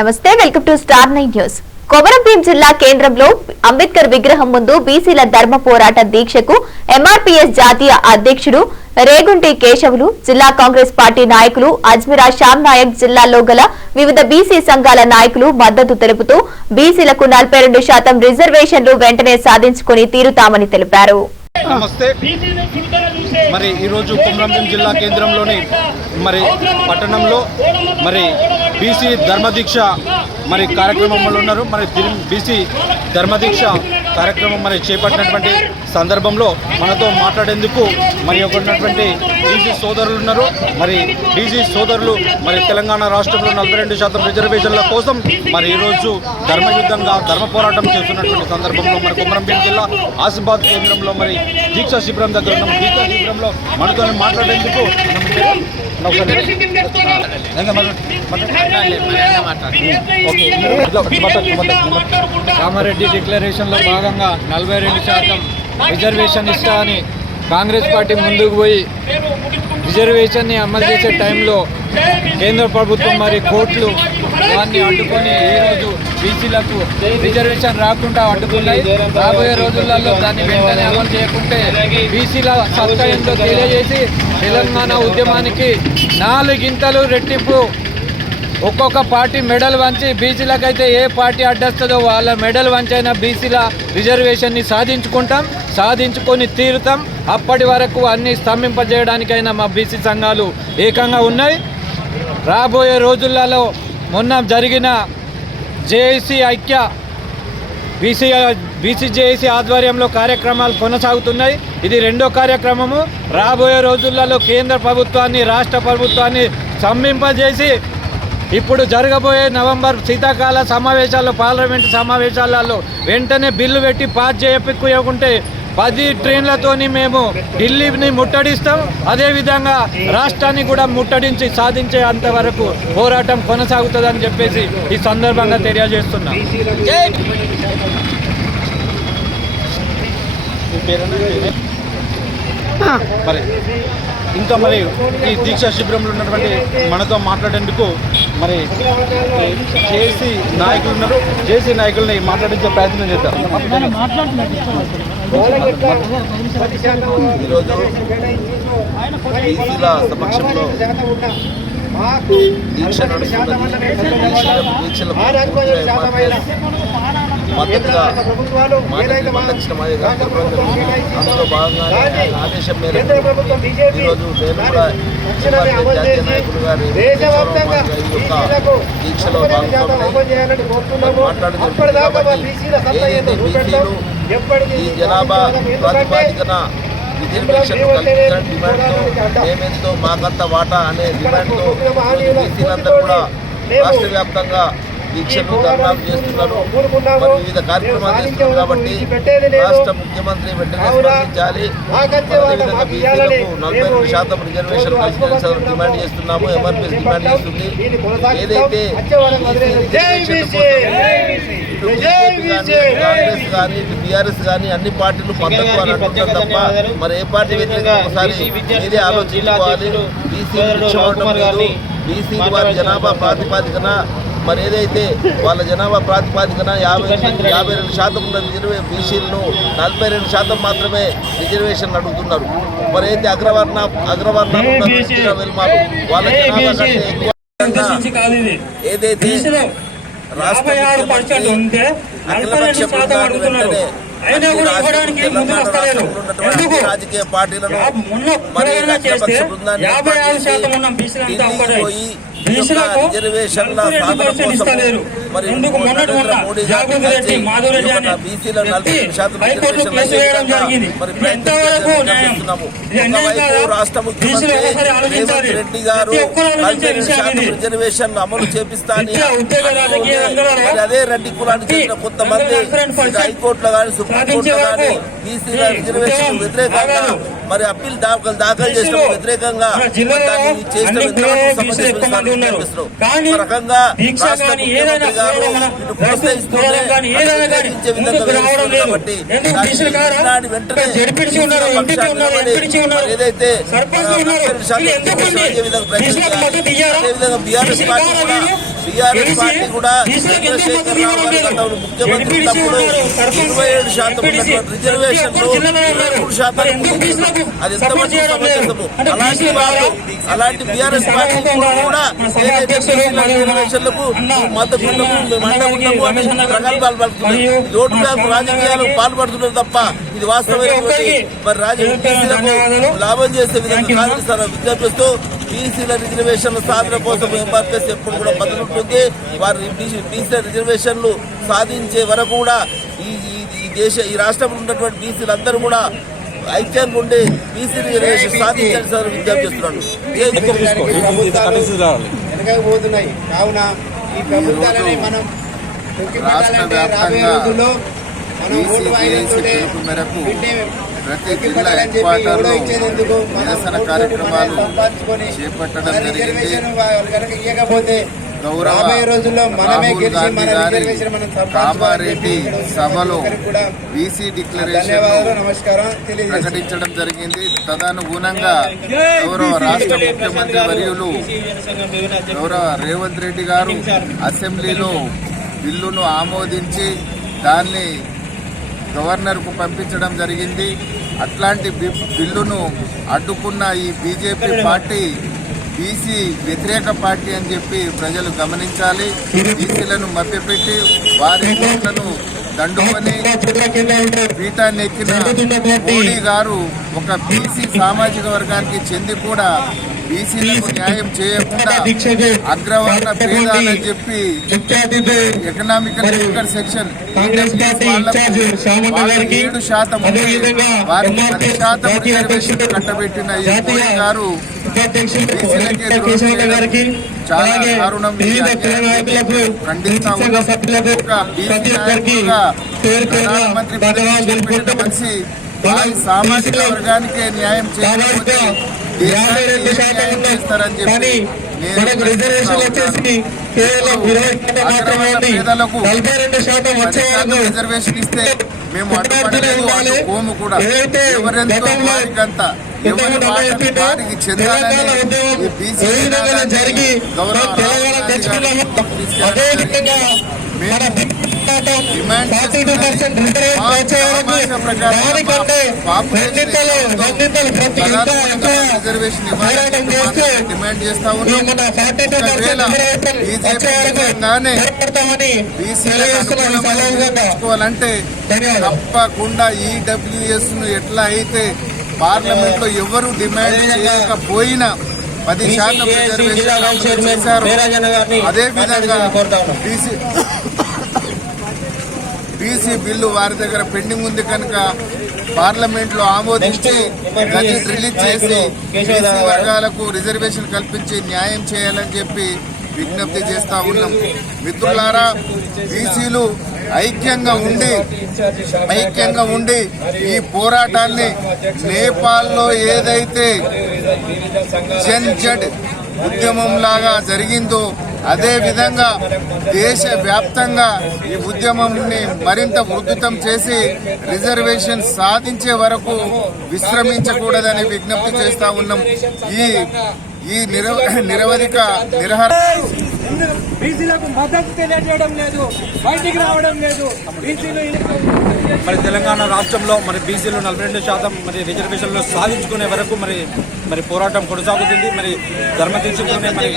నమస్తే welcome to Star 9 News. Komaram Bheem జిల్లా కేంద్రంలో అంబేద్కర్ విగ్రహం ముందు బీసీల ధర్మ పోరాట దీక్షకు ఎంఆర్పీఎస్ జాతీయ అధ్యక్షుడు రేగుంటి కేశవులు, జిల్లా కాంగ్రెస్ పార్టీ నాయకులు అజ్మిరా శ్యామ్ నాయక్, జిల్లాలో గల వివిధ బీసీ సంఘాల నాయకులు మద్దతు తెలుపుతూ బీసీలకు 42% రిజర్వేషన్లు వెంటనే సాధించుకుని తీరుతామని తెలిపారు. నమస్తే. మరి ఈరోజు కొమరంభీం జిల్లా కేంద్రంలోని మరి పట్టణంలో మరి బీసీ ధర్మదీక్ష మరి కార్యక్రమంలో ఉన్నారు. మరి బీసీ ధర్మదీక్ష కార్యక్రమం మరి చేపట్టినటువంటి సందర్భంలో మనతో మాట్లాడేందుకు మరి ఉన్నటువంటి బీసీ సోదరులు ఉన్నారు. మరి బీసీ సోదరులు మరి తెలంగాణ రాష్ట్రంలో 42% రిజర్వేషన్ల కోసం మరి ఈరోజు ధర్మయుద్ధంగా ధర్మ పోరాటం చేస్తున్నటువంటి సందర్భంలో మరి కొమరంభీం జిల్లా ఆసిఫాబాద్ కేంద్రంలో మరి దీక్షా శిబిరం దగ్గర ఉన్నాం. దీక్షా శిబిరంలో మనతో మాట్లాడేందుకు కామారెడ్డి డిక్లరేషన్లో భాగంగా 42% రిజర్వేషన్ ఇస్తా అని కాంగ్రెస్ పార్టీ ముందుకు పోయి రిజర్వేషన్ని అమలు చేసే టైంలో కేంద్ర ప్రభుత్వం మరి కోర్టులు దాన్ని అడ్డుకొని ఈరోజు బీసీలకు రిజర్వేషన్ రాకుండా అడ్డుకున్నాయి. రాబోయే రోజులలో దాన్ని వెంటనే అమలు చేయకుంటే బీసీల సత్తా ఎంతో తెలియజేసి తెలంగాణ ఉద్యమానికి 4 గింతలు రెట్టింపు ఒక్కొక్క పార్టీ మెడల్ వంచి బీసీలకైతే ఏ పార్టీ అడ్డొస్తుందో వాళ్ళ మెడల్ వంచైనా బీసీల రిజర్వేషన్ని సాధించుకొని తీరుతాం. అప్పటి వరకు అన్ని స్తంభింపజేయడానికైనా మా బీసీ సంఘాలు ఏకంగా ఉన్నాయి. రాబోయే రోజులలో మొన్న జరిగిన జేఏసీ ఐక్య బీసీ జేఏసీ ఆధ్వర్యంలో కార్యక్రమాలు కొనసాగుతున్నాయి. ఇది 2వ కార్యక్రమము. రాబోయే రోజులలో కేంద్ర ప్రభుత్వాన్ని, రాష్ట్ర ప్రభుత్వాన్ని స్తంభింపజేసి ఇప్పుడు జరగబోయే నవంబర్ శీతాకాల సమావేశాల్లో, పార్లమెంటు సమావేశాలలో వెంటనే బిల్లు పెట్టి పాస్ చేయకుంటే 10 ట్రైన్లతోని మేము ఢిల్లీని ముట్టడిస్తాం. అదేవిధంగా రాష్ట్రాన్ని కూడా ముట్టడించి సాధించే అంతవరకు పోరాటం కొనసాగుతుందని చెప్పేసి ఈ సందర్భంగా తెలియజేస్తున్నాం. మరి ఇంకా మరి ఈ దీక్షా శిబిరంలో ఉన్నటువంటి మనతో మాట్లాడేందుకు మరి జేసీ నాయకులు ఉన్నారు. జేసీ నాయకుల్ని మాట్లాడించే ప్రయత్నం చేద్దాం. ఈరోజు బీసీల సమక్షంలో దీక్ష నడుస్తున్నది. మద్దతుగా మద్దతిచ్చిన మా అందులో భాగంగా ఆదేశం మేరకు ఈరోజు నేను కూడా జాతీయ నాయకులు గారి దీక్షలో మాట్లాడుతున్నారు. కాబట్టి ఏదైతే బీసీలు ఈ జనాభా ప్రాతిపాదికన రిజర్వేషన్ కల్పించిన డిమాండ్తో మేమెంతో మాకంత వాటా అనే డిమాండ్తో బీసీలందరూ కూడా రాష్ట్ర వ్యాప్తంగా దీక్షలు ధర్నాలు చేస్తున్నారు. మరి వివిధ కార్యక్రమాలు చేస్తున్నారు. కాబట్టి రాష్ట్ర ముఖ్యమంత్రి వెంటనే స్పందించాలి. అదేవిధంగా బీసీలకు 42% రిజర్వేషన్ కల్పించాలని డిమాండ్ చేస్తున్నాము. ఎంఆర్పీఎస్ డిమాండ్ చేస్తుంది. ఏదైతే కాంగ్రెస్ కానీ బీఆర్ఎస్ కానీ అన్ని పార్టీలు మద్దతు అని అంటున్నారు తప్ప మరి ఏ పార్టీ వ్యతిరేకంగా ఒకసారి మీరే ఆలోచించుకోవాలి. బీసీ వారి జనాభా ప్రాతిపాదికన మరి ఏదైతే వాళ్ళ జనాభా ప్రాతిపాదికన 52% ఉన్న బీసీలను 42% మాత్రమే రిజర్వేషన్లు అడుగుతున్నారు. మరి అయితే అగ్రవర్ణాలు వెల్మాలు వాళ్ళ జనాభా కంటే ఏదైతే రాష్ట్ర ముఖ్యమంత్రి అఖిలపక్ష బృందాన్ని వెంటనే రాజకీయ పార్టీలను మరి అఖిలపక్ష బృందాన్ని పోయి రిజర్వేషన్ల సాధన కోసం మరి మోడీ బీసీల 40% రాష్ట్ర ముఖ్యమంత్రి రేవంత్ రెడ్డి గారు 40% రిజర్వేషన్లు అమలు చేపిస్తాని అదే రెడ్డి కులానికి చెందిన కొంతమంది హైకోర్టులో కానీ సుప్రీంకోర్టులో కానీ బీసీల రిజర్వేషన్ వ్యతిరేకంగా మరి అప్పీల్ దాఖలు చేసిన వ్యతిరేకంగా రకంగా రాష్ట్ర ముఖ్యమంత్రి గారు కాబట్టి వెంటనే ఏదైతే అదేవిధంగా బీఆర్ఎస్ పార్టీ కూడా టీఆర్ఎస్ పార్టీ కూడా చంద్రశేఖర్ రావు గారు గతంలో ముఖ్యమంత్రి ఉన్నప్పుడు 27% ఉన్నటువంటి రిజర్వేషన్లు 23% అది ఎంతమంది సమంజసము. అలాంటి బీఆర్ఎస్ పార్టీ కూడా ఏదైతే రిజర్వేషన్లకు మద్దతు మండమున్నాము అని ప్రగల్భాలు పడుతున్నాయి. ఓటు బ్యాంకు రాజకీయాలకు పాల్పడుతున్నారు తప్ప ఇది వాస్తవమైనటువంటి మరి రాజకీయాలకు లాభం చేసే విధంగా కాంగ్రెస్ విజ్ఞప్తిస్తూ బీసీల రిజర్వేషన్ల సాధన కోసం ఎంఆర్పీఎస్ ఎప్పుడు కూడా బదులుంటుంది. వారి బీసీల రిజర్వేషన్లు సాధించే వరకు కూడా ఈ రాష్ట్రంలో ఉన్నటువంటి బీసీలందరూ కూడా ఐక్యంగా ఉండి బీసీ రిజర్వేషన్ సాధించాలని సార్ విజ్ఞప్తి చేస్తున్నాను. వెనకపోతున్నాయి కావున ఈ ప్రభుత్వాలని మనం రాష్ట్ర వ్యాప్తంగా పిలుపు మేరకు ప్రతి జిల్లా హెడ్ క్వార్టర్లో నిరసన కార్యక్రమాలు చేపట్టడం జరిగింది. గౌరవ రాహుల్ గాంధీ గారి కామారెడ్డి సభలో బీసీ డిక్లరేషన్ ప్రకటించడం జరిగింది. తదనుగుణంగా గౌరవ రాష్ట్ర ముఖ్యమంత్రి వర్యులు గౌరవ రేవంత్ రెడ్డి గారు అసెంబ్లీలో బిల్లును ఆమోదించి దాన్ని గవర్నర్కు పంపించడం జరిగింది. అట్లాంటి బిల్లును అడ్డుకున్న ఈ బీజేపీ పార్టీ బీసీ వ్యతిరేక పార్టీ అని చెప్పి ప్రజలు గమనించాలి. బీసీలను మభ్యపెట్టి వారి ఓట్లను దండుకొని పీఠాన్ని ఎక్కిన మోడీ గారు ఒక బీసీ సామాజిక వర్గానికి చెంది కూడా బీసీలకు న్యాయం చేయకుండా అగ్రవర్ణ భేదాలని చెప్పి ఎకనామికల్ వీకర్ సెక్షన్ 7% వారికి 10% రిజర్వేషన్ కట్టబెట్టిన ఈ మోడీ గారు చాలా దారుణం ఖండిస్తా ఉన్నాం. ఒక బీసీ నాయకులుగా ప్రధానమంత్రి పదవి మనిషి వారి సామాజిక వర్గానికే న్యాయం చేయకపోతే దేశానికి న్యాయం చేస్తారని చెప్పి రిజర్వేషన్ ఇస్తే మేము అడ్డుపడలేదు. వాళ్ళు కోము కూడా ఎవరెంతో వారికంతా ఎవరి వారికి చెందాలని ఈ బీసీ గౌరవ డిమాండ్ రిజర్వేషన్ డిమాండ్ చేస్తా ఉన్నాం. బీసీలంటే తప్పకుండా ఈడబ్ల్యూఎస్ ను ఎట్లా అయితే పార్లమెంట్ లో ఎవరు డిమాండ్ చేయకపోయినా 10% రిజర్వేషన్ చేశారు. అదేవిధంగా బీసీ బిల్లు వారి దగ్గర పెండింగ్ ఉంది కనుక పార్లమెంట్ లో ఆమోదించి గజెట్ రిలీజ్ చేసి బీసీ వర్గాలకు రిజర్వేషన్ కల్పించి న్యాయం చేయాలని చెప్పి విజ్ఞప్తి చేస్తా ఉన్నాం. మిత్రులారా, బీసీలు ఐక్యంగా ఉండి ఈ పోరాటాన్ని నేపాల్లో ఏదైతే జన్జడ్ ఉద్యమం లాగా జరిగిందో అదే విధంగా దేశవ్యాప్తంగా ఈ ఉద్యమంని మరింత ఉధృతం చేసి రిజర్వేషన్ సాధించే వరకు విశ్రమించకూడదని విజ్ఞప్తి చేస్తా ఉన్నాం. ఈ నిరవధిక నిరహార బీసీలకు మద్దతు తెలియజేయడం లేదు, బయటికి రావడం లేదు. మరి తెలంగాణ రాష్ట్రంలో మరి బీసీలు 42% మరి రిజర్వేషన్లు సాధించుకునే వరకు మరి పోరాటం కొనసాగుతుంది. మరి ధర్మ దీక్షతోనే మరి